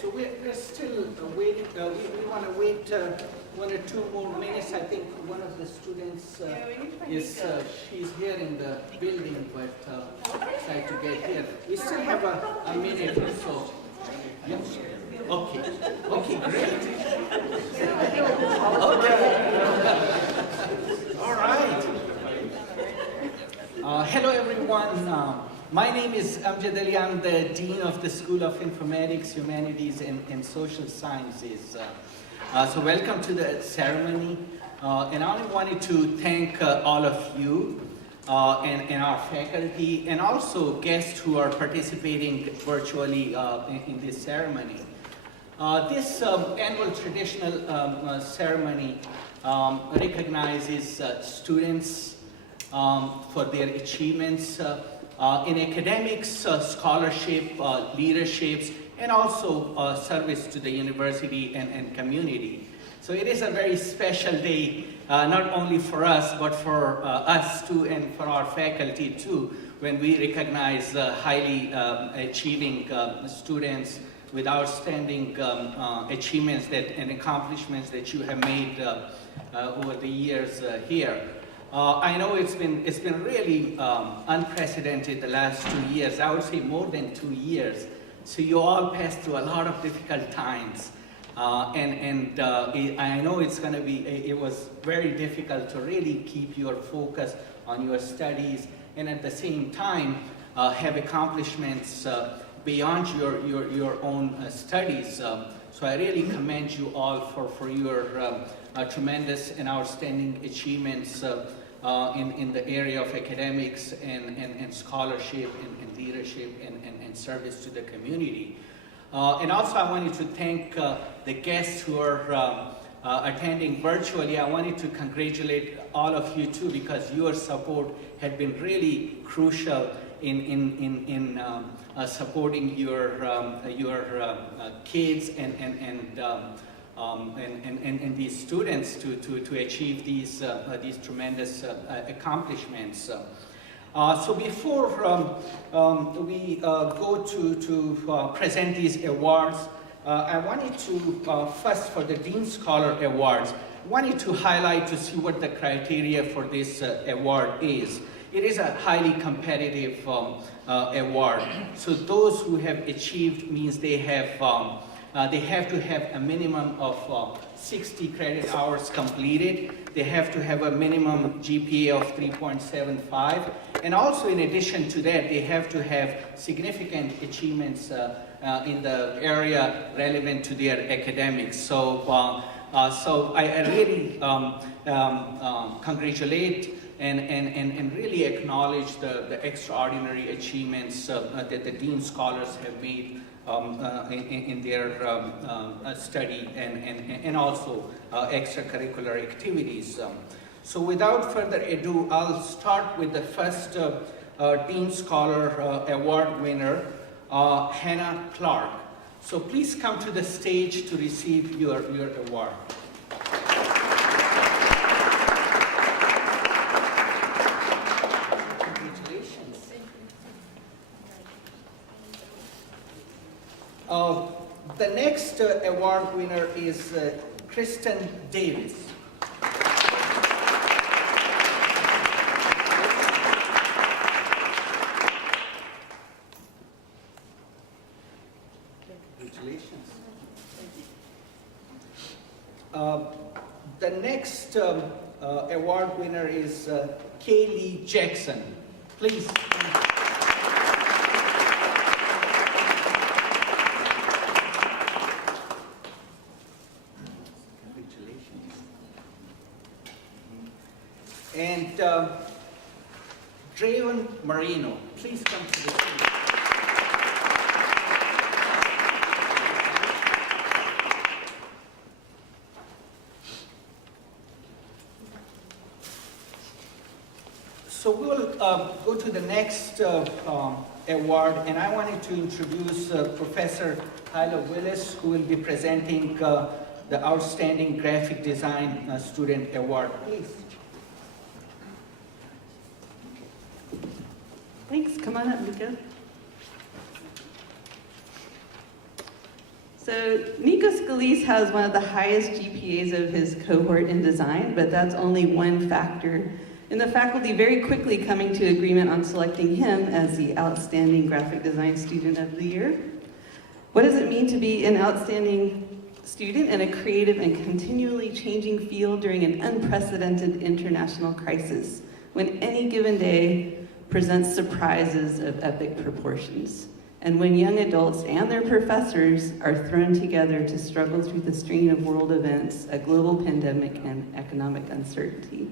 So we're still waiting. We want to wait 1 or 2 more minutes. I think one of the students she's here in the building, but tried to get here. We still have a minute or so. Yes. Okay. Okay, great. Okay. All right. Hello, everyone. My name is Amjad Ali. I'm the Dean of the School of Informatics, Humanities, and Social Sciences. So welcome to the ceremony. And I only wanted to thank all of you and our faculty, and also guests who are participating virtually in this ceremony. This annual traditional ceremony recognizes students for their achievements in academics, scholarship, leaderships, and also service to the university and community. So it is a very special day, not only for us, but for us too, and for our faculty too, when we recognize highly achieving students with outstanding achievements and accomplishments that you have made over the years here. I know it's been really unprecedented the last 2 years. I would say more than 2 years. So you all passed through a lot of difficult times, I know it was very difficult to really keep your focus on your studies, and at the same time have accomplishments beyond your own studies. So I really commend you all for your tremendous and outstanding achievements in the area of academics and scholarship and leadership and service to the community. And also I wanted to thank the guests who are attending virtually. I wanted to congratulate all of you too, because your support had been really crucial in supporting your kids and these students to achieve these tremendous accomplishments. So before we go to present these awards, I wanted to first, for the Dean Scholar Awards, wanted to highlight to see what the criteria for this award is. It is a highly competitive award. So those who have achieved means they have to have a minimum of 60 credit hours completed. They have to have a minimum GPA of 3.75. And also in addition to that, they have to have significant achievements in the area relevant to their academics. So I really congratulate and really acknowledge the extraordinary achievements that the Dean Scholars have made in their study and also extracurricular activities. So without further ado, I'll start with the first Dean Scholar Award winner, Hannah Clark. So please come to the stage to receive your award. The next award winner is Kristen Davis. Congratulations. The next award winner is Kaylee Jackson. Please. And Draven Marino, please come to the stage. So we'll go to the next award, and I wanted to introduce Professor Tyler Willis, who will be presenting the Outstanding Graphic Design Student Award. Please. Thanks, come on up, Mika. So Nico Scalise has one of the highest GPAs of his cohort in design, but that's only one factor in the faculty very quickly coming to agreement on selecting him as the Outstanding Graphic Design Student of the Year. What does it mean to be an outstanding student in a creative and continually changing field during an unprecedented international crisis, when any given day presents surprises of epic proportions, and when young adults and their professors are thrown together to struggle through the strain of world events, a global pandemic, and economic uncertainty?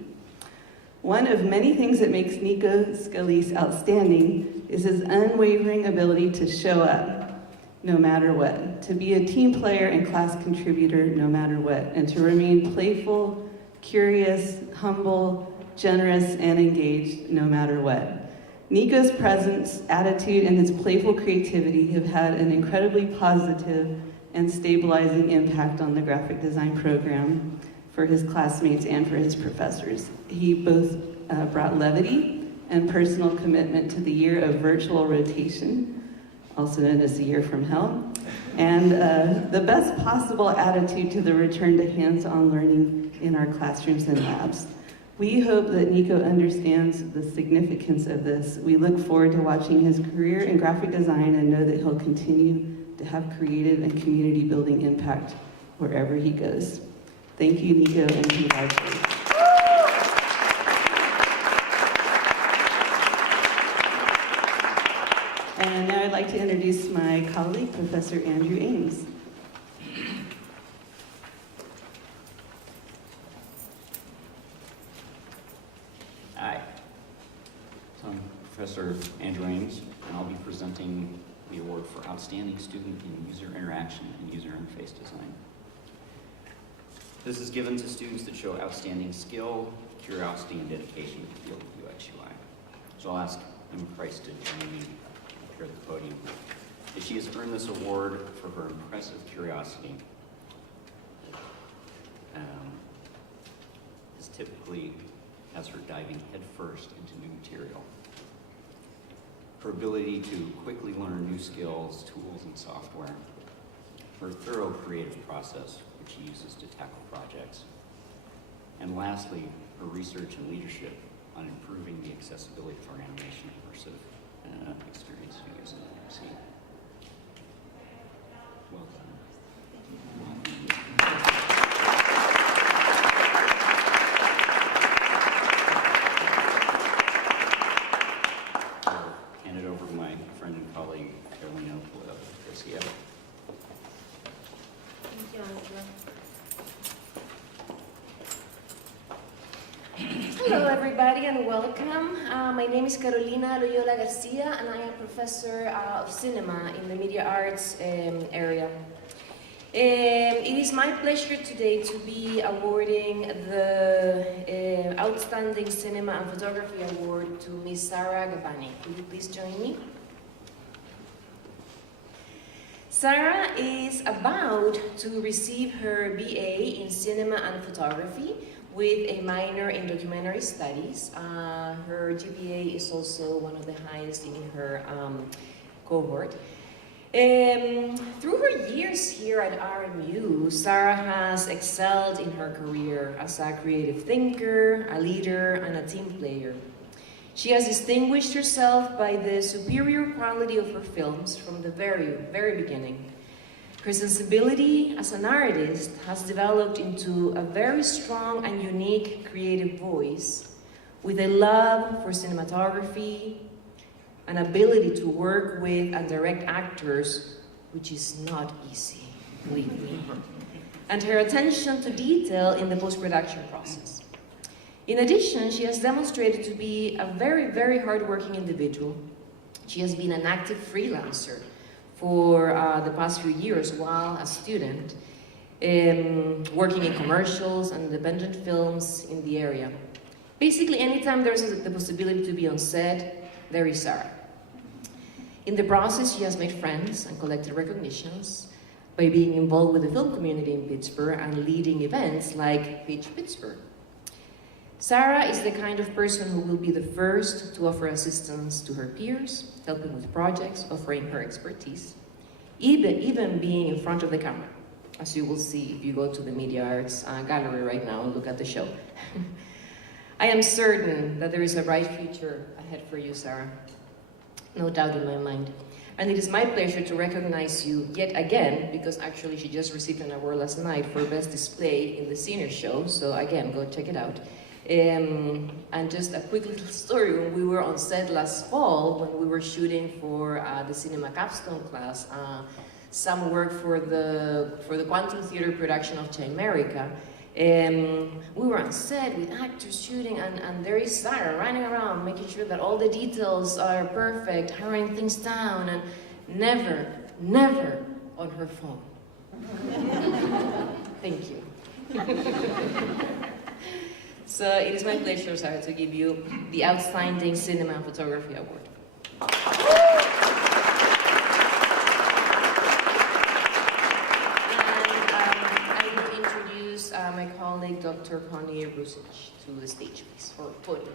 One of many things that makes Nico Scalise outstanding is his unwavering ability to show up no matter what, to be a team player and class contributor no matter what, and to remain playful, curious, humble, generous, and engaged no matter what. Nico's presence, attitude, and his playful creativity have had an incredibly positive and stabilizing impact on the graphic design program for his classmates and for his professors. He both brought levity and personal commitment to the year of virtual rotation, also known as the year from hell, and the best possible attitude to the return to hands-on learning in our classrooms and labs. We hope that Nico understands the significance of this. We look forward to watching his career in graphic design and know that he'll continue to have creative and community-building impact wherever he goes. Thank you, Nico, and congratulations. And now I'd like to introduce my colleague, Professor Andrew Ames. Hi, so I'm Professor Andrew Ames, and I'll be presenting the award for Outstanding Student in User Interaction and User Interface Design. This is given to students that show outstanding skill, curiosity, and dedication to the field of UX UI. So I'll ask Emma Price to join me up here at the podium. She has earned this award for her impressive curiosity. This typically has her diving headfirst into new material. Her ability to quickly learn new skills, tools, and software. Her thorough creative process, which she uses to tackle projects. And lastly, her research and leadership on improving the accessibility for animation immersive experience users in NRC. Welcome. I'll hand it over to my friend and colleague, Carolina Garcia. Thank you, Angela. Hello, everybody, and welcome. My name is Carolina Loyola Garcia, and I am professor of cinema in the media arts area. It is my pleasure today to be awarding the Outstanding Cinema and Photography Award to Ms. Sarah Gavani. Could you please join me? Sarah is about to receive her BA in Cinema and Photography with a minor in documentary studies. Her GPA is also one of the highest in her cohort. Through her years here at RMU, Sarah has excelled in her career as a creative thinker, a leader, and a team player. She has distinguished herself by the superior quality of her films from the very beginning. Her sensibility as an artist has developed into a very strong and unique creative voice with a love for cinematography, an ability to work with and direct actors, which is not easy, believe me, and her attention to detail in the post-production process. In addition, she has demonstrated to be a very hardworking individual. She has been an active freelancer for the past few years while a student, working in commercials and independent films in the area. Basically, anytime there's the possibility to be on set, there is Sarah. In the process, she has made friends and collected recognitions by being involved with the film community in Pittsburgh and leading events like Pitch Pittsburgh. Sarah is the kind of person who will be the first to offer assistance to her peers, helping with projects, offering her expertise. even being in front of the camera, as you will see if you go to the Media Arts Gallery right now and look at the show. I am certain that there is a bright future ahead for you, Sarah. No doubt in my mind. And it is my pleasure to recognize you yet again, because actually she just received an award last night for Best Display in the Senior Show, so again, go check it out. And just a quick little story, when we were on set last fall, when we were shooting for the Cinema Capstone class, some work for the Quantum Theater production of Chimerica. We were on set with actors shooting, and there is Sarah running around making sure that all the details are perfect, hurrying things down, and never, never on her phone. Thank you. So it is my pleasure, Sarah, to give you the Outstanding Cinema and Photography Award. My colleague, Dr. Connie Rusic, to the stage, please, for podium.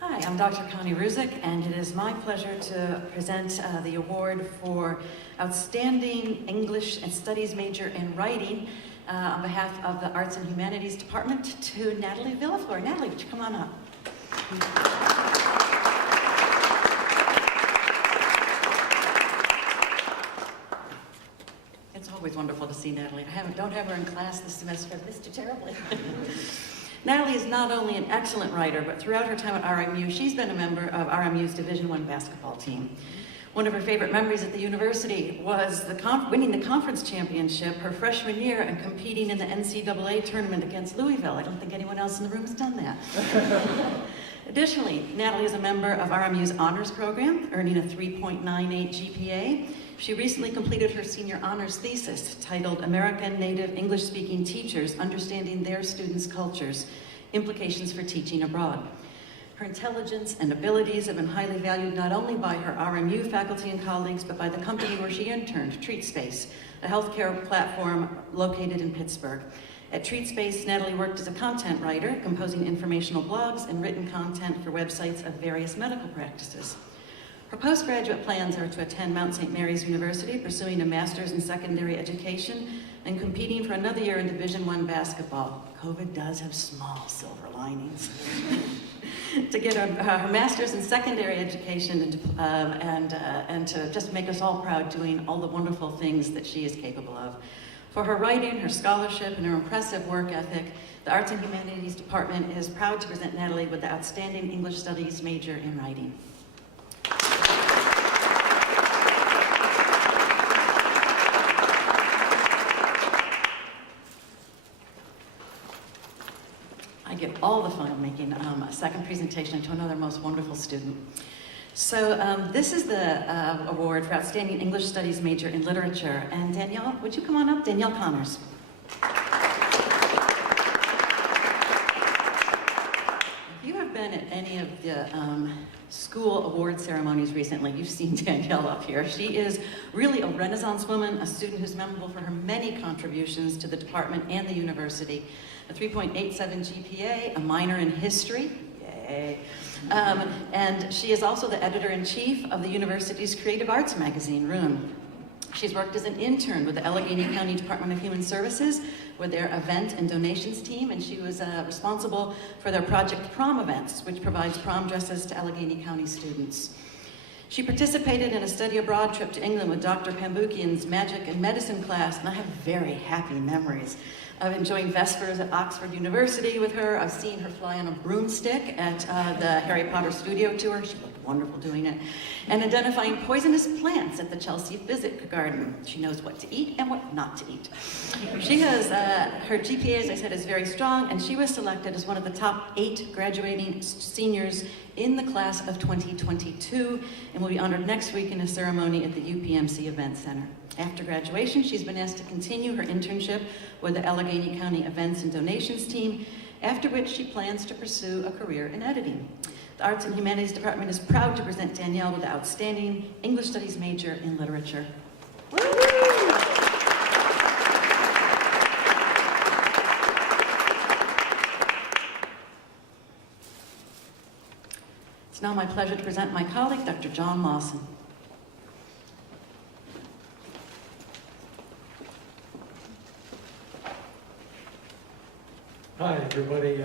Hi, I'm Dr. Connie Rusic, and it is my pleasure to present the award for Outstanding English and Studies Major in Writing on behalf of the Arts and Humanities Department to Natalie Villaflor. Natalie, would you come on up? It's always wonderful to see Natalie. Don't have her in class this semester. I've missed you terribly. Natalie is not only an excellent writer, but throughout her time at RMU, she's been a member of RMU's Division I basketball team. One of her favorite memories at the university was winning the conference championship her freshman year and competing in the NCAA tournament against Louisville. I don't think anyone else in the room has done that. Additionally, Natalie is a member of RMU's honors program, earning a 3.98 GPA. She recently completed her senior honors thesis titled American Native English-Speaking Teachers Understanding Their Students' Cultures, Implications for Teaching Abroad. Her intelligence and abilities have been highly valued not only by her RMU faculty and colleagues, but by the company where she interned, TreatSpace, a healthcare platform located in Pittsburgh. At TreatSpace, Natalie worked as a content writer, composing informational blogs and written content for websites of various medical practices. Her postgraduate plans are to attend Mount St. Mary's University, pursuing a master's in secondary education and competing for another year in Division I basketball. COVID does have small silver linings. To get her master's in secondary education and to just make us all proud doing all the wonderful things that she is capable of. For her writing, her scholarship, and her impressive work ethic, the Arts and Humanities Department is proud to present Natalie with the Outstanding English Studies Major in Writing. I get all the fun of making a second presentation to another most wonderful student. So this is the award for Outstanding English Studies Major in Literature. And Danielle, would you come on up? Danielle Connors. If you have been at any of the school award ceremonies recently, you've seen Danielle up here. She is really a Renaissance woman, a student who's memorable for her many contributions to the department and the university. A 3.87 GPA, a minor in history, yay. And she is also the editor-in-chief of the university's creative arts magazine, Room. She's worked as an intern with the Allegheny County Department of Human Services with their event and donations team, and she was responsible for their Project Prom events, which provides prom dresses to Allegheny County students. She participated in a study abroad trip to England with Dr. Pambukian's magic and medicine class, and I have very happy memories of enjoying Vespers at Oxford University with her. I've seen her fly on a broomstick at the Harry Potter studio tour. She looked wonderful doing it. And identifying poisonous plants at the Chelsea Physics Garden. She knows what to eat and what not to eat. She has, her GPA, as I said, is very strong, and she was selected as one of the top 8 graduating seniors in the class of 2022, and will be honored next week in a ceremony at the UPMC Event Center. After graduation, she's been asked to continue her internship with the Allegheny County Events and Donations team, after which she plans to pursue a career in editing. The Arts and Humanities Department is proud to present Danielle with the Outstanding English Studies Major in Literature. Woo! It's now my pleasure to present my colleague, Dr. John Lawson. Hi, everybody.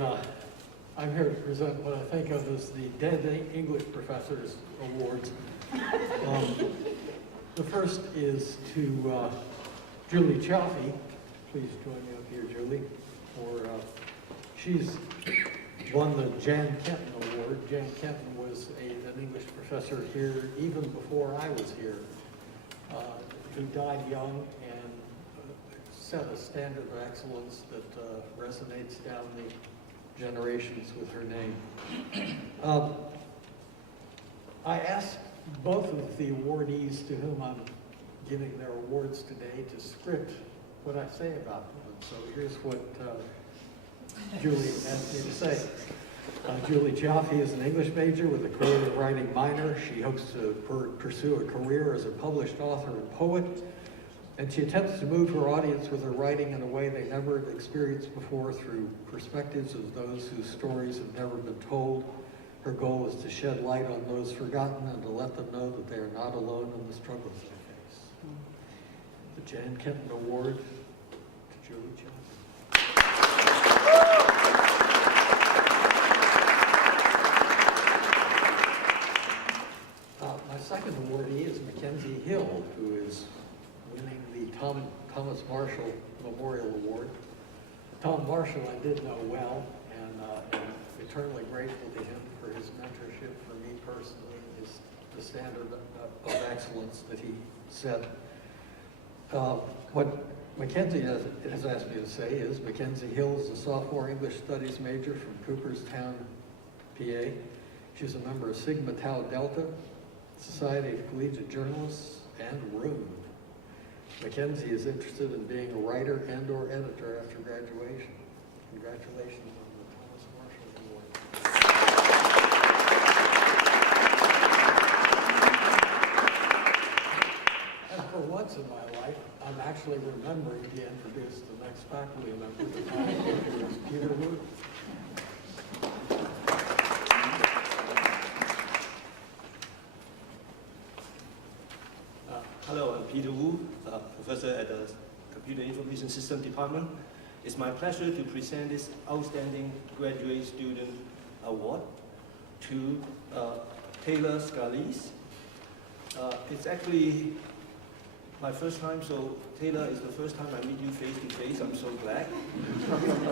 I'm here to present what I think of as the Dead English Professors Awards. The first is to Julie Chaffee. Please join me up here, Julie. She's won the Jan Kenton Award. Jan Kenton was an English professor here even before I was here, who died young and set a standard of excellence that resonates down the generations with her name. I asked both of the awardees to whom I'm giving their awards today to script what I say about them. And so here's what Julie asked me to say. Julie Chaffee is an English major with a creative writing minor. She hopes to pursue a career as a published author and poet. And she attempts to move her audience with her writing in a way they never have experienced before through perspectives of those whose stories have never been told. Her goal is to shed light on those forgotten and to let them know that they are not alone in the struggles they face. The Jan Kenton Award to Julie Chaffee. My second awardee is Mackenzie Hill, who is winning the Thomas Marshall Memorial Award. Tom Marshall I did know well, and I'm eternally grateful to him for his mentorship for me personally, the standard of excellence that he set. What Mackenzie has asked me to say is Mackenzie Hill is a sophomore English Studies major from Cooperstown, PA. She's a member of Sigma Tau Delta, Society of Collegiate Journalists, and RMU. Mackenzie is interested in being a writer and or editor after graduation. Congratulations on the Thomas Marshall Award. And for once in my life, I'm actually remembering to introduce the next faculty member of the time, who is Peter Wu. Hello, I'm Peter Wu, professor at the Computer Information System Department. It's my pleasure to present this outstanding graduate student award to Taylor Scalise. It's actually my first time, so Taylor is the first time I meet you face to face. I'm so glad.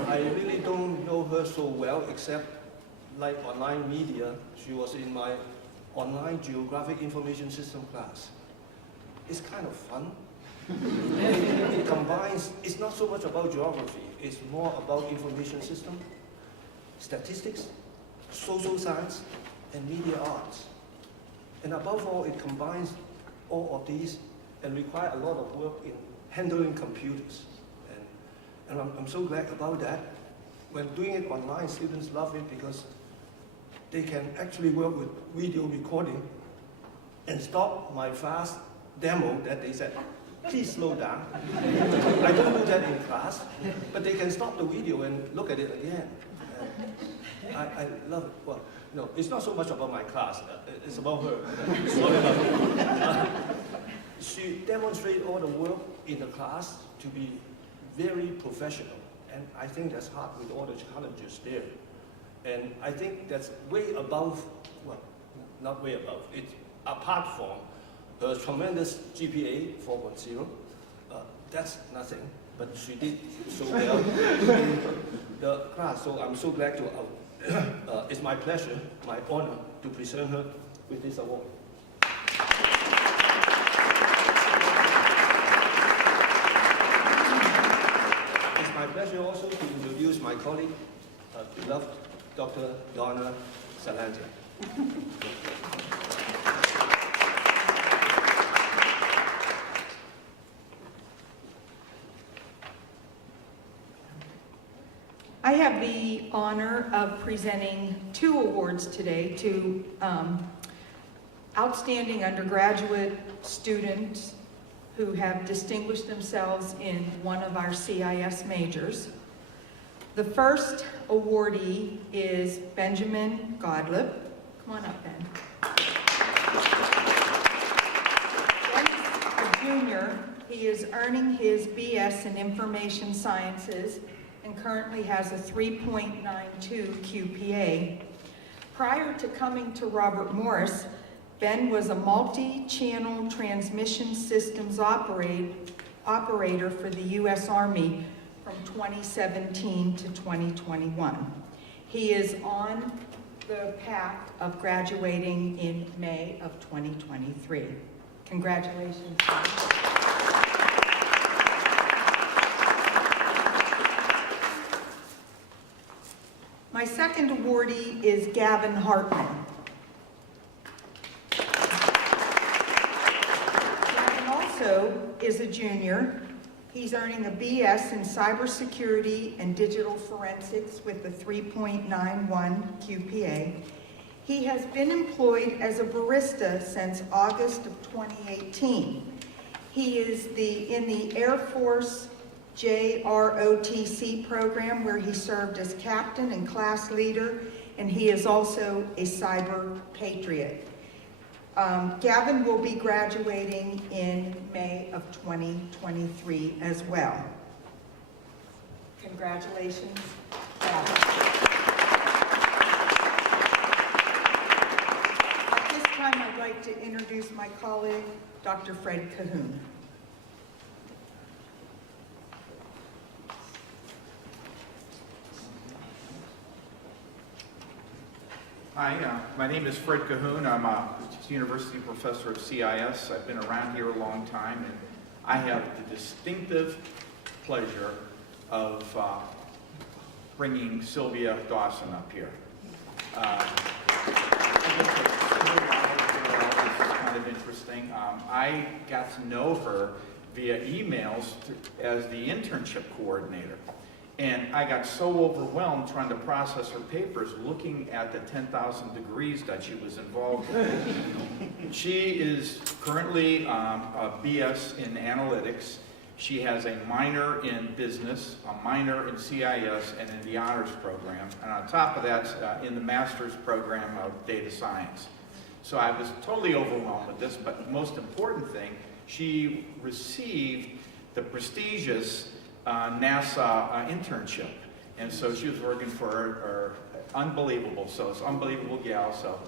I really don't know her so well, except like online media. She was in my online geographic information system class. It's kind of fun. It combines, it's not so much about geography, it's more about information system, statistics, social science, and media arts. And above all, it combines all of these and requires a lot of work in handling computers. And I'm so glad about that. When doing it online, students love it because they can actually work with video recording and stop my fast demo that they said, please slow down. I don't do that in class, but they can stop the video and look at it again. I love it. Well, no, it's not so much about my class, it's about her. Sorry about her. She demonstrated all the work in the class to be very professional, and I think that's hard with all the challenges there. And I think that's way above, well, not way above, it's apart from her tremendous GPA, 4.0, that's nothing, but she did so well in the class. So I'm so glad to, it's my pleasure, my honor to present her with this award. It's my pleasure also to introduce my colleague, beloved Dr. Donna Salantia. I have the honor of presenting 2 awards today to outstanding undergraduate students who have distinguished themselves in one of our CIS majors. The first awardee is Benjamin Godlip, Come on up, Ben. Ben's a junior. He is earning his BS in Information Sciences and currently has a 3.92 QPA. Prior to coming to Robert Morris, Ben was a multi-channel transmission systems operator for the U.S. Army from 2017 to 2021. He is on the path of graduating in May of 2023. Congratulations, Ben. My second awardee is Gavin Hartman. Gavin also is a junior. He's earning a BS in Cybersecurity and Digital Forensics with a 3.91 QPA. He has been employed as a barista since August of 2018. He is in the Air Force JROTC program where he served as captain and class leader, and he is also a cyber patriot. Gavin will be graduating in May of 2023 as well. Congratulations, Gavin. At this time, I'd like to introduce my colleague, Dr. Fred Cahoon. Hi, my name is Fred Cahoon. I'm a university professor of CIS. I've been around here a long time, and I have the distinctive pleasure of bringing Sylvia Dawson up here. This is kind of interesting. I got to know her via emails as the internship coordinator. And I got so overwhelmed trying to process her papers, looking at the 10,000 degrees that she was involved in. She is currently a BS in analytics. She has a minor in business, a minor in CIS, and in the honors program. And on top of that, in the master's program of data science. So I was totally overwhelmed with this, but the most important thing, she received the prestigious NASA internship, and so she was working for her unbelievable, so it's unbelievable gal. So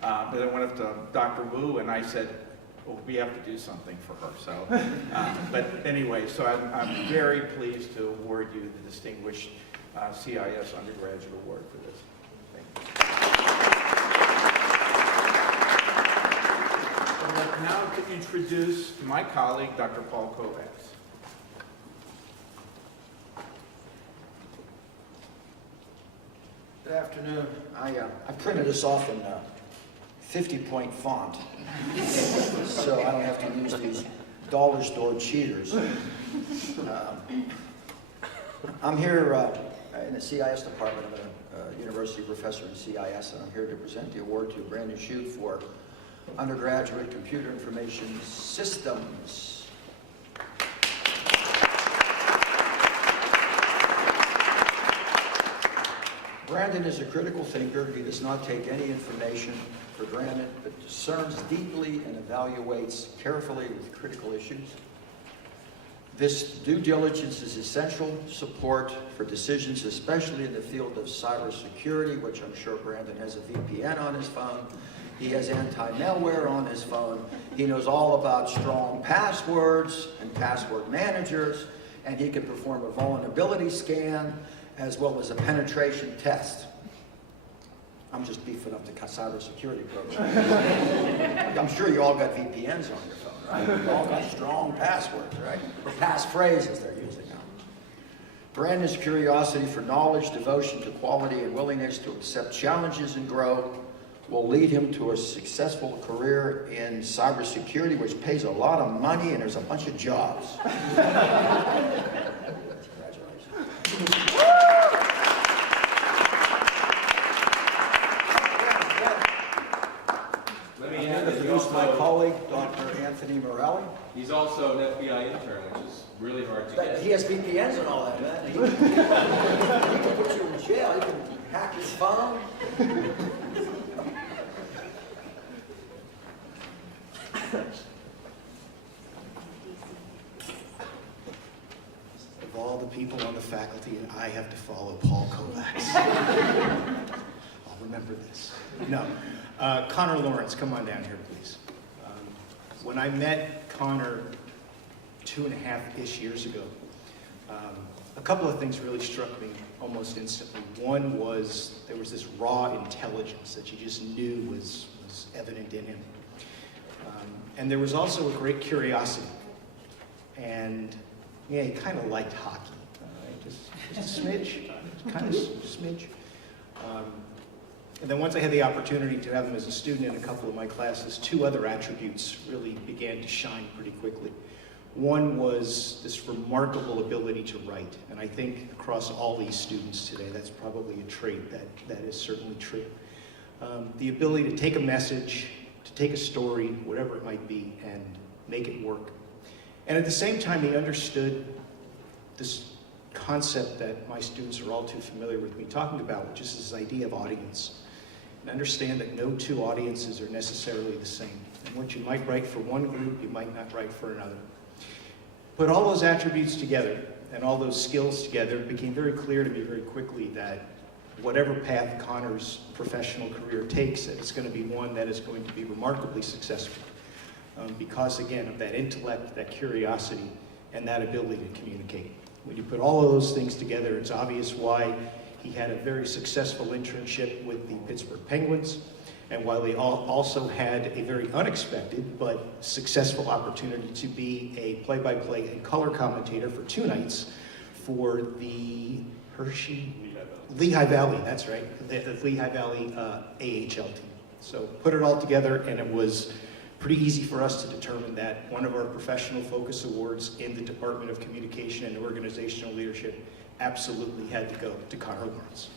but I went up to Dr. Wu and I said, well, we have to do something for her. So but anyway, so I'm very pleased to award you the distinguished CIS undergraduate award for this. I'd like now to introduce my colleague, Dr. Paul Kovacs. Good afternoon. I printed this off in 50-point font, so I don't have to use these dollar store cheaters. I'm here in the CIS department. I'm a university professor in CIS, and I'm here to present the award to Brandon Shute for undergraduate computer information systems. Brandon is a critical thinker. He does not take any information for granted, but discerns deeply and evaluates carefully with critical issues. This due diligence is essential support for decisions, especially in the field of cybersecurity, which I'm sure Brandon has a VPN on his phone. He has anti-malware on his phone. He knows all about strong passwords and password managers, and he can perform a vulnerability scan as well as a penetration test. I'm just beefing up the cybersecurity program. I'm sure you all got VPNs on your phone, right? You all got strong passwords, right? Or passphrases they're using now. Brandon's curiosity for knowledge, devotion to quality, and willingness to accept challenges and grow will lead him to a successful career in cybersecurity, which pays a lot of money and there's a bunch of jobs. Let me introduce my colleague, Dr. Anthony Morelli. He's also an FBI intern, which is really hard to get. He has VPNs and all that, man. He can put you in jail. He can hack his phone. Of all the people on the faculty, I have to follow Paul Kovacs. I'll remember this. No. Connor Lawrence, come on down here, please. When I met Connor 2.5-ish years ago, a couple of things really struck me almost instantly. One was there was this raw intelligence that you just knew was evident in him. And there was also a great curiosity. And yeah, he kind of liked hockey, just a smidge, kind of smidge. And then once I had the opportunity to have him as a student in a couple of my classes, 2 other attributes really began to shine pretty quickly. One was this remarkable ability to write, and I think across all these students today, that's probably a trait that is certainly true. The ability to take a message, to take a story, whatever it might be, and make it work. And at the same time, he understood this concept that my students are all too familiar with me talking about, which is this idea of audience. And understand that no 2 audiences are necessarily the same. And what you might write for one group, you might not write for another. Put all those attributes together and all those skills together, it became very clear to me very quickly that whatever path Connor's professional career takes, it's going to be one that is going to be remarkably successful. Because, again, of that intellect, that curiosity, and that ability to communicate. When you put all of those things together, it's obvious why he had a very successful internship with the Pittsburgh Penguins, and while he also had a very unexpected but successful opportunity to be a play-by-play and color commentator for 2 nights for the Lehigh Valley, that's right, the Lehigh Valley AHL team. So put it all together, and it was pretty easy for us to determine that one of our professional focus awards in the Department of Communication and Organizational Leadership absolutely had to go to Connor Lawrence.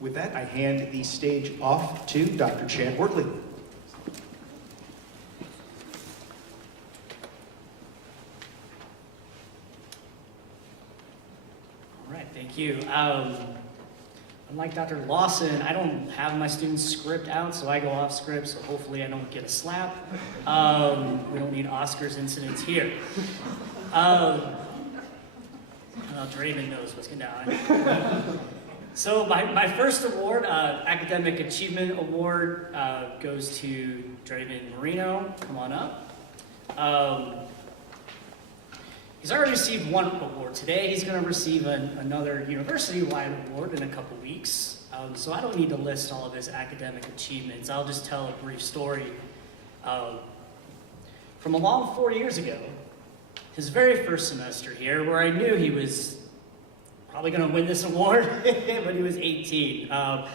With that, I hand the stage off to Dr. Chad Wheatley. All right, thank you. Unlike Dr. Lawson, I don't have my students script out, so I go off script, so hopefully I don't get a slap. We don't need Oscars incidents here. Draven knows what's going on. So my first award, Academic Achievement Award, goes to Draven Marino. Come on up. He's already received 1 award today. He's going to receive another university-wide award in a couple weeks. So I don't need to list all of his academic achievements. I'll just tell a brief story. From a long 4 years ago, his very first semester here, where I knew he was probably going to win this award, but he was 18. It was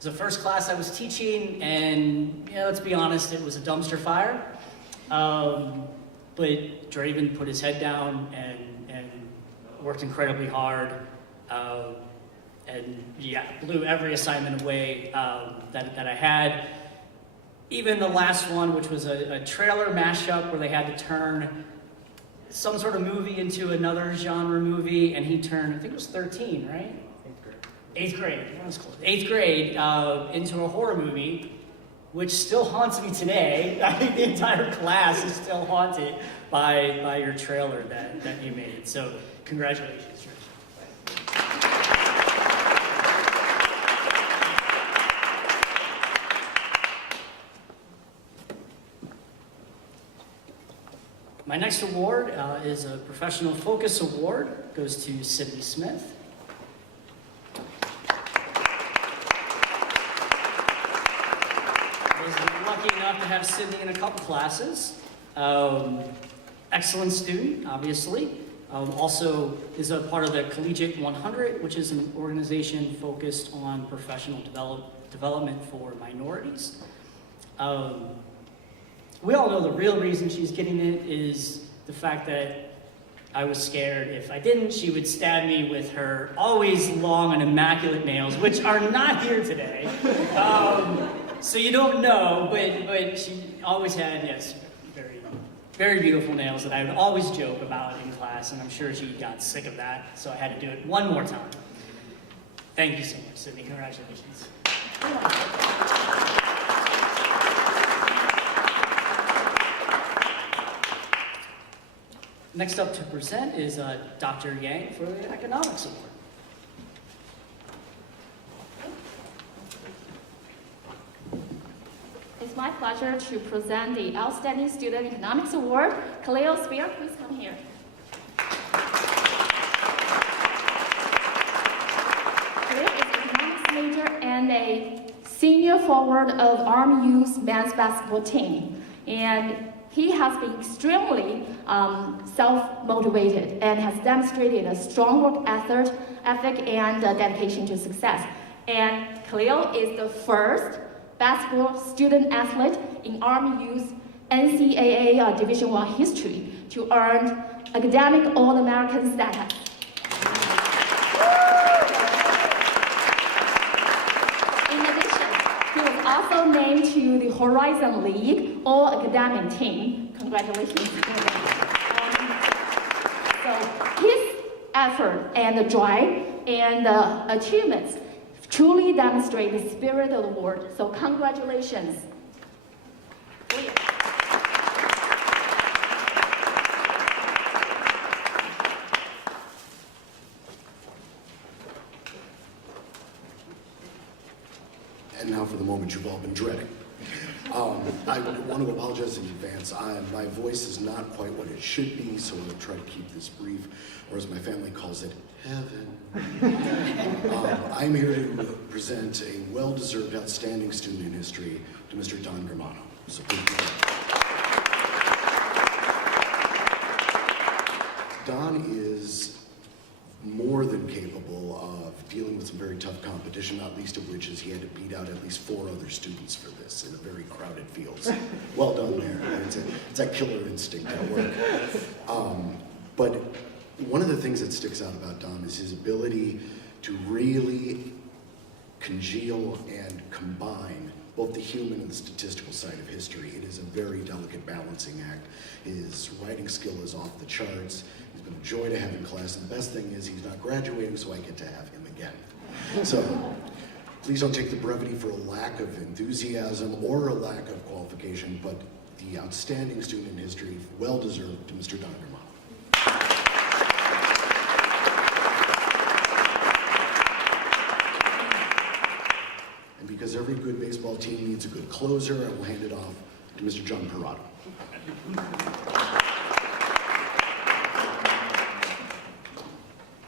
the first class I was teaching, and let's be honest, it was a dumpster fire. But Draven put his head down and worked incredibly hard, and blew every assignment away that I had. Even the last one, which was a trailer mashup where they had to turn some sort of movie into another genre movie, and he turned, I think it was 13, right? 8th grade. That was close. 8th grade into a horror movie, which still haunts me today. I think the entire class is still haunted by your trailer that you made. So congratulations. My next award is a Professional Focus Award. It goes to Sydney Smith. I was lucky enough to have Sydney in a couple classes. Excellent student, obviously. Also is a part of the Collegiate 100, which is an organization focused on professional development for minorities. We all know the real reason she's getting it is the fact that I was scared if I didn't, she would stab me with her always long and immaculate nails, which are not here today. So you don't know, but she always had, yes, very, very beautiful nails that I would always joke about in class, and I'm sure she got sick of that, so I had to do it one more time. Thank you so much, Sydney. Congratulations. Next up to present is Dr. Yang for the Economics Award. It's my pleasure to present the Outstanding Student Economics Award. Khalil Spear, please come here. Khalil is an economics major and a senior forward of RMU's men's basketball team. And he has been extremely self-motivated and has demonstrated a strong work ethic and dedication to success. And Khalil is the first basketball student athlete in RMU's NCAA Division I history to earn academic All-American status. In addition, he was also named to the Horizon League All-Academic team. Congratulations. So his effort and drive and achievements truly demonstrate the spirit of the award. So congratulations. And now for the moment you've all been dreading. I want to apologize in advance. My voice is not quite what it should be, so I'm going to try to keep this brief, or as my family calls it, heaven. I'm here to present a well-deserved outstanding student in history to Mr. Don Germano. So please Don is more than capable of dealing with some very tough competition, not least of which is he had to beat out at least 4 other students for this in a very crowded field. So well done there. It's that killer instinct at work. But one of the things that sticks out about Don is his ability to really congeal and combine both the human and the statistical side of history. It is a very delicate balancing act. His writing skill is off the charts. He's been a joy to have in class. And the best thing is he's not graduating, so I get to have him again. So please don't take the brevity for a lack of enthusiasm or a lack of qualification, but the outstanding student in history, well deserved to Mr. Don Germano. And because every good baseball team needs a good closer, I will hand it off to Mr. John Parado.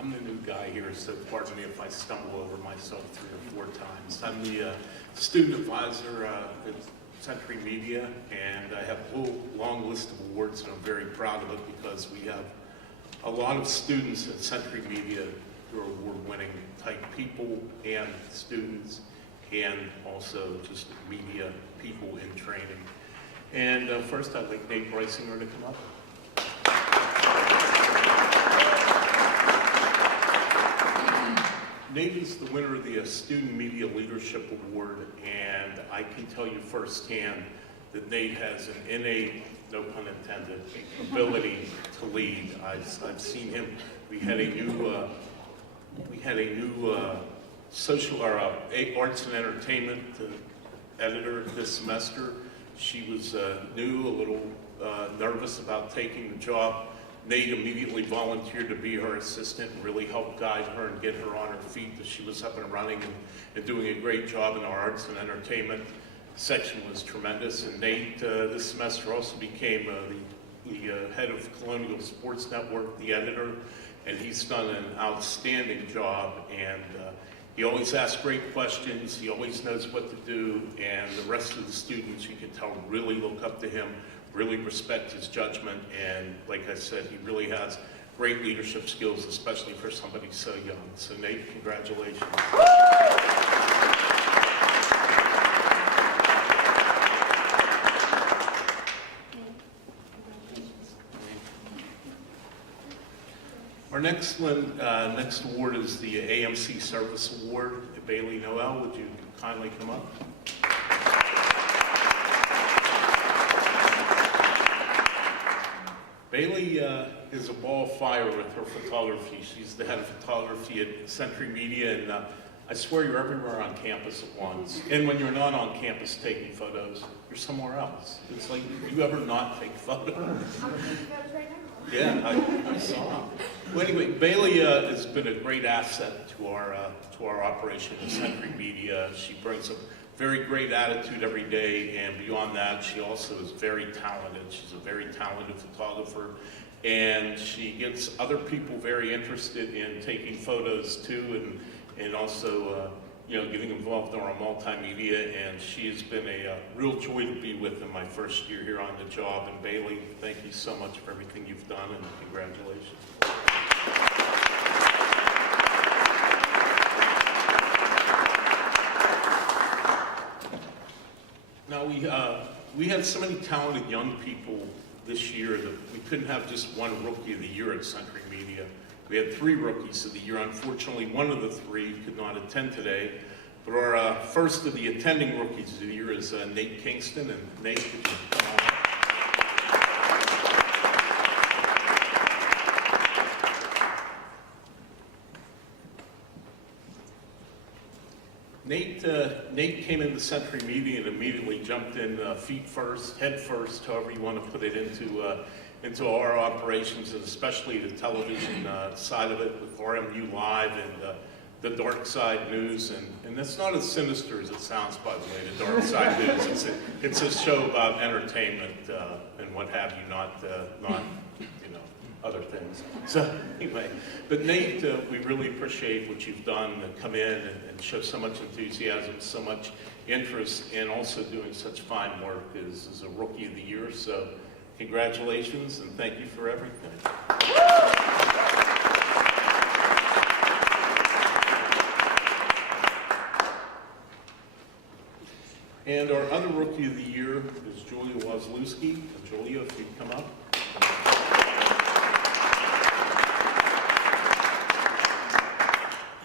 I'm the new guy here, so pardon me if I stumble over myself 3 or 4 times. I'm the student advisor at Century Media, and I have a whole long list of awards, and I'm very proud of it because we have a lot of students at Century Media who are award-winning type people and students, and also just media people in training. And first I'd like Nate Breisinger to come up. Nate is the winner of the Student Media Leadership Award, and I can tell you firsthand that Nate has an innate, no pun intended, ability to lead. I've seen him. We had a new social or arts and entertainment editor this semester. She was new, a little nervous about taking the job. Nate immediately volunteered to be her assistant and really helped guide her and get her on her feet as she was up and running and doing a great job in our arts and entertainment section was tremendous. And Nate this semester also became the head of Colonial Sports Network, the editor, and he's done an outstanding job. And he always asks great questions, he always knows what to do, and the rest of the students, you can tell, really look up to him, really respect his judgment, and like I said, he really has great leadership skills, especially for somebody so young. So Nate, congratulations. Our next award is the AMC Service Award. Bailey Noel, would you kindly come up? Bailey is a ball of fire with her photography. She's the head of photography at Century Media, and I swear you're everywhere on campus at once. And when you're not on campus taking photos, you're somewhere else. It's like, do you ever not take photos? I'm taking photos right now. Yeah, I saw. Well, anyway, Bailey has been a great asset to our operation in Century Media. She brings a very great attitude every day, and beyond that, she also is very talented. She's a very talented photographer, and she gets other people very interested in taking photos too, and also getting involved in our multimedia. And she has been a real joy to be with in my first year here on the job. And Bailey, thank you so much for everything you've done, and congratulations. Now we had so many talented young people this year that we couldn't have just one Rookie of the Year at Century Media. We had 3 Rookies of the Year. Unfortunately, one of the 3 could not attend today. But our first of the attending Rookies of the Year is Nate Kingston. And Nate, could you come on? Nate came into Century Media and immediately jumped in feet first, head first, however you want to put it, into our operations, and especially the television side of it with RMU Live and the Dark Side News. And that's not as sinister as it sounds, by the way, the Dark Side News. It's a show about entertainment and what have you, not other things. So anyway, but Nate, we really appreciate what you've done to come in and show so much enthusiasm, so much interest, and also doing such fine work as a Rookie of the Year. So congratulations, and thank you for everything. And our other Rookie of the Year is Julia Wozlewski. Julia, if you'd come up.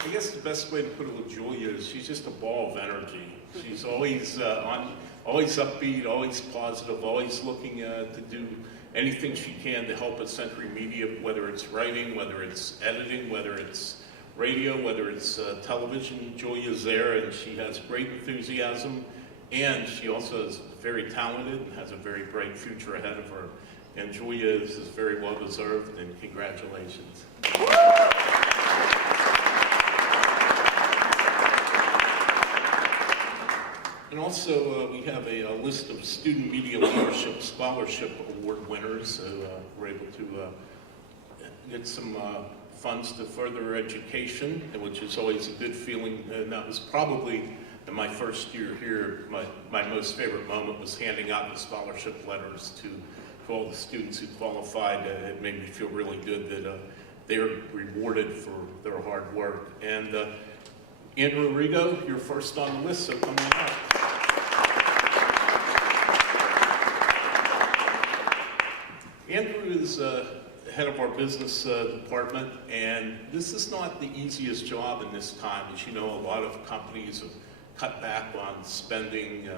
I guess the best way to put it with Julia is she's just a ball of energy. She's always always upbeat, always positive, always looking to do anything she can to help at Century Media, whether it's writing, whether it's editing, whether it's radio, whether it's television. Julia's there, and she has great enthusiasm, and she also is very talented and has a very bright future ahead of her. And Julia is very well deserved, and congratulations. And also, we have a list of Student Media Leadership Scholarship Award winners who were able to get some funds to further their education, which is always a good feeling. And that was probably, in my first year here, my most favorite moment was handing out the scholarship letters to all the students who qualified. It made me feel really good that they were rewarded for their hard work. And Andrew Rigo, you're first on the list, so come on up. Andrew is head of our business department, and this is not the easiest job in this time. As you know, a lot of companies have cut back on spending,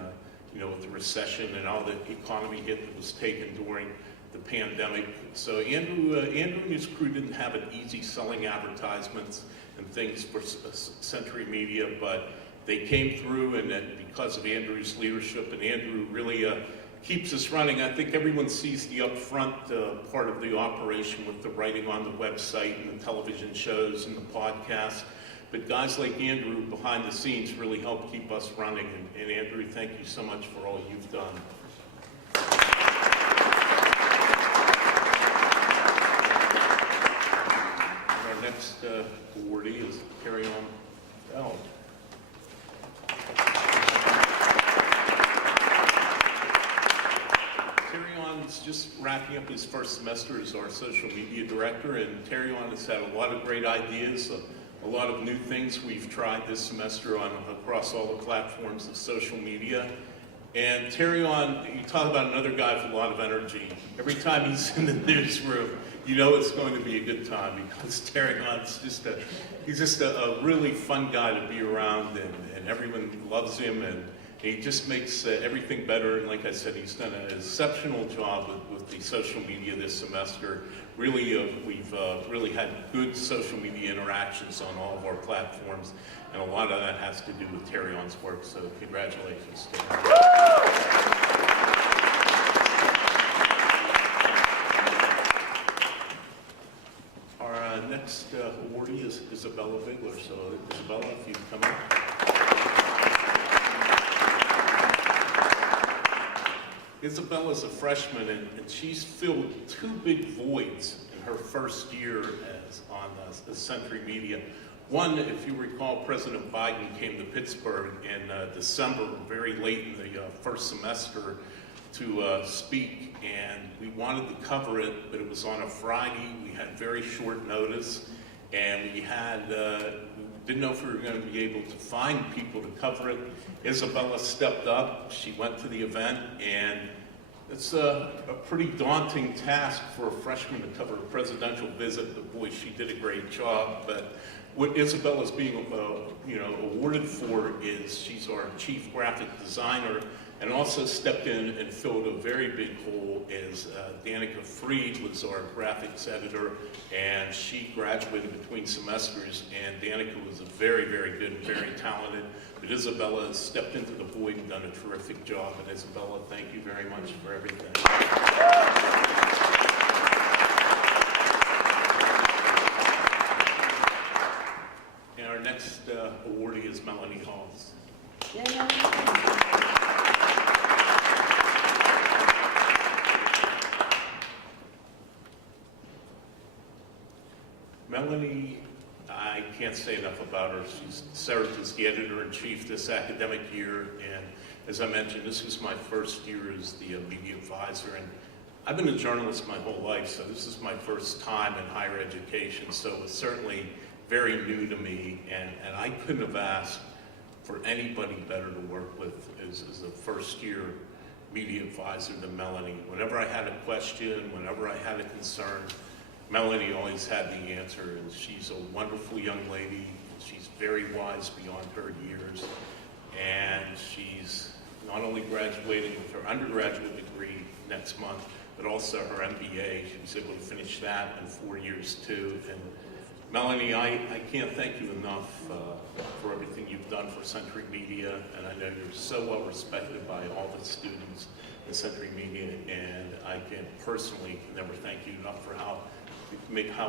with the recession and all the economy hit that was taken during the pandemic. So Andrew and his crew didn't have it easy selling advertisements and things for Century Media, but they came through, and then because of Andrew's leadership, and Andrew really keeps us running. I think everyone sees the upfront part of the operation with the writing on the website and the television shows and the podcasts. But guys like Andrew behind the scenes really help keep us running. And Andrew, thank you so much for all you've done. And our next awardee is Carry On Bell. Terry-On's just wrapping up his first semester as our social media director, and Terry-On has had a lot of great ideas, a lot of new things we've tried this semester across all the platforms of social media. And Terry-On, you talk about another guy with a lot of energy. Every time he's in the newsroom, you know it's going to be a good time, because Terry-On's he's just a really fun guy to be around, and everyone loves him, and He just makes everything better, and like I said, he's done an exceptional job with the social media this semester. Really, we've really had good social media interactions on all of our platforms, and a lot of that has to do with Terry-on's work, so congratulations to him. Our next awardee is Isabella Bigler, so Isabella, if you'd come up. Isabella's a freshman, and she's filled 2 big voids in her first year as on the Century Media. One, if you recall, President Biden came to Pittsburgh in December, very late in the first semester, to speak, and we wanted to cover it, but it was on a Friday. We had very short notice, and we had didn't know if we were going to be able to find people to cover it. Isabella stepped up. She went to the event, and it's a pretty daunting task for a freshman to cover a presidential visit. But boy, she did a great job. But what Isabella's being awarded for is she's our chief graphic designer, and also stepped in and filled a very big hole as Danica Freed was our graphics editor, and she graduated between semesters, and Danica was a very, very good and very talented, but Isabella has stepped into the void and done a terrific job, and Isabella, thank you very much for everything. And our next awardee is Melanie Halls. Melanie, I can't say enough about her. She's served as the editor-in-chief this academic year, and as I mentioned, this was my first year as the media advisor, and I've been a journalist my whole life, so this is my first time in higher education, so it was certainly very new to me, and I couldn't have asked for anybody better to work with as a first-year media advisor than Melanie. Whenever I had a question, whenever I had a concern, Melanie always had the answer, and she's a wonderful young lady. She's very wise beyond her years, and she's not only graduating with her undergraduate degree next month, but also her MBA. She was able to finish that in 4 years too. And Melanie, I can't thank you enough for everything you've done for Century Media, and I know you're so well respected by all the students in Century Media, and I can personally never thank you enough for how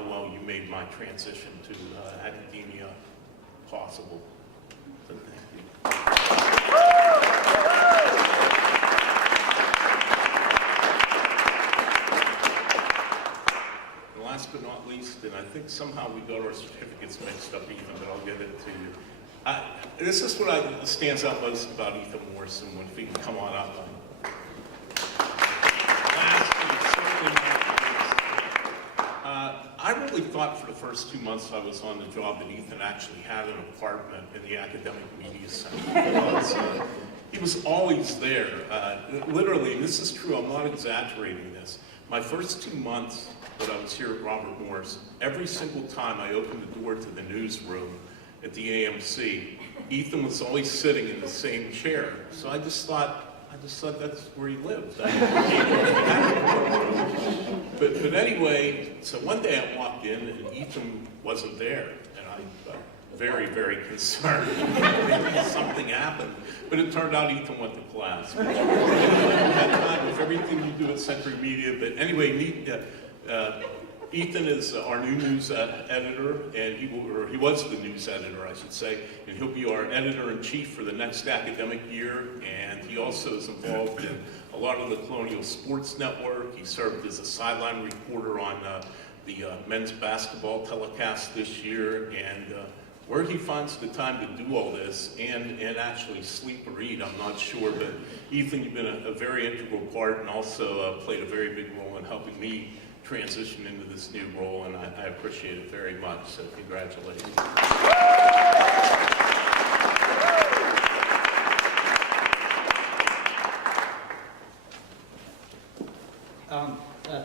well you made my transition to academia possible. So thank you. And last but not least, and I think somehow we got our certificates mixed up even, but I'll get it to you. This is what stands out most about Ethan Morrison, when he can come on up. I really thought for the first 2 months I was on the job that Ethan actually had an apartment in the Academic Media Center. Because, he was always there. Literally, and this is true, I'm not exaggerating this. My first 2 months that I was here at Robert Morris, every single time I opened the door to the newsroom at the AMC, Ethan was always sitting in the same chair. So I just thought that's where he lived. But anyway, so one day I walked in and Ethan wasn't there, and I got very, very concerned. Something happened, but it turned out Ethan went to class. At that time, with everything you do at Century Media, but anyway, Ethan is our new news editor, and he was the news editor, I should say, and he'll be our editor-in-chief for the next academic year, and he also is involved in a lot of the Colonial Sports Network. He served as a sideline reporter on the men's basketball telecast this year, and where he finds the time to do all this and actually sleep or eat, I'm not sure, but Ethan, you've been a very integral part and also played a very big role in helping me transition into this new role, and I appreciate it very much, so congratulations.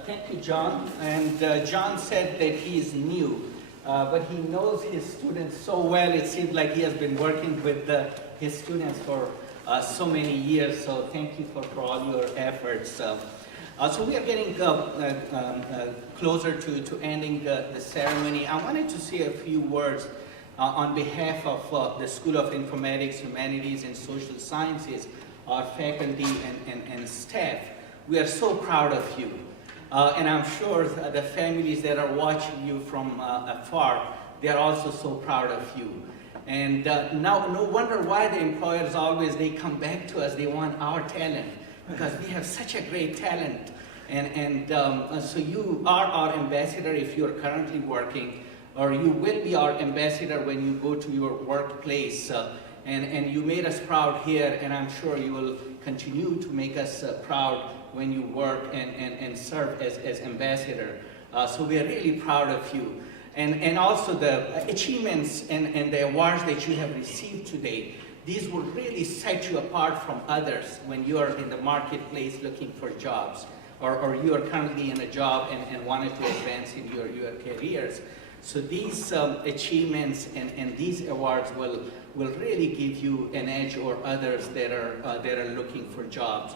Thank you, John. And John said that he is new, but he knows his students so well. It seems like he has been working with his students for so many years. So thank you for all your efforts. So we are getting closer to ending the ceremony. I wanted to say a few words on behalf of the School of Informatics, Humanities, and Social Sciences, our faculty and staff. We are so proud of you. And I'm sure the families that are watching you from afar, they are also so proud of you. And now, no wonder why the employers always, they come back to us, they want our talent, because we have such a great talent. So you are our ambassador if you're currently working, or you will be our ambassador when you go to your workplace. And you made us proud here, and I'm sure you will continue to make us proud when you work and serve as ambassador. So we are really proud of you. And also the achievements and the awards that you have received today, these will really set you apart from others when you are in the marketplace looking for jobs, or you are currently in a job and wanted to advance in your careers. So these achievements and these awards will really give you an edge over others that are looking for jobs.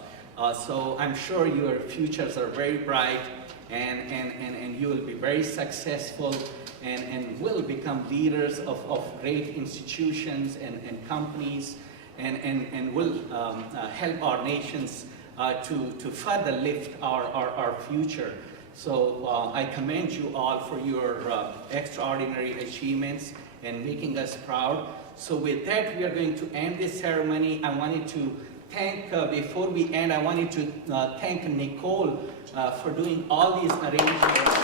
So I'm sure your futures are very bright, and you will be very successful and will become leaders of great institutions and companies, and will help our nations to further lift our future. So I commend you all for your extraordinary achievements and making us proud. So with that, we are going to end this ceremony. I wanted to thank, before we end, I wanted to thank Nicole for doing all these arrangements.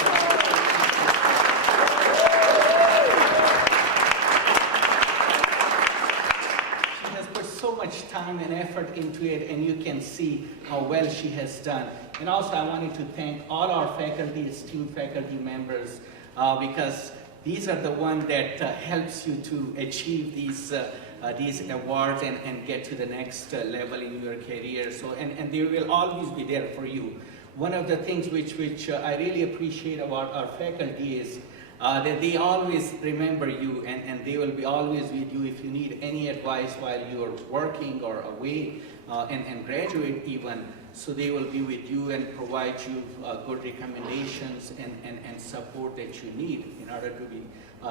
Time and effort into it, and you can see how well she has done. And also I wanted to thank all our faculty, esteemed faculty members, because these are the ones that helps you to achieve these awards and get to the next level in your career. So and they will always be there for you. One of the things which I really appreciate about our faculty is that they always remember you, and they will be always with you if you need any advice while you're working or away and graduate even. So they will be with you and provide you good recommendations and support that you need in order to be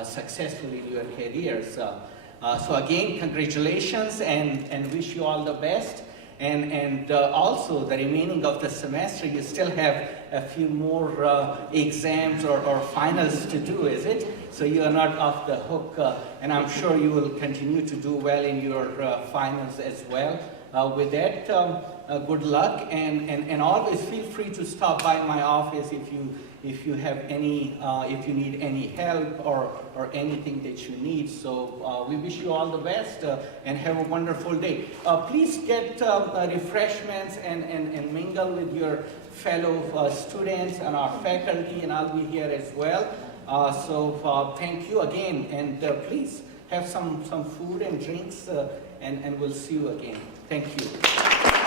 successful in your careers. So again, congratulations and wish you all the best. And also the remaining of the semester, you still have a few more exams or finals to do, is it? So you are not off the hook, and I'm sure you will continue to do well in your finals as well. With that, good luck, and always feel free to stop by my office if you have any, if you need any help or anything that you need. So we wish you all the best and have a wonderful day. Please get refreshments and mingle with your fellow students and our faculty, and I'll be here as well. So thank you again, and please have some food and drinks, and we'll see you again. Thank you.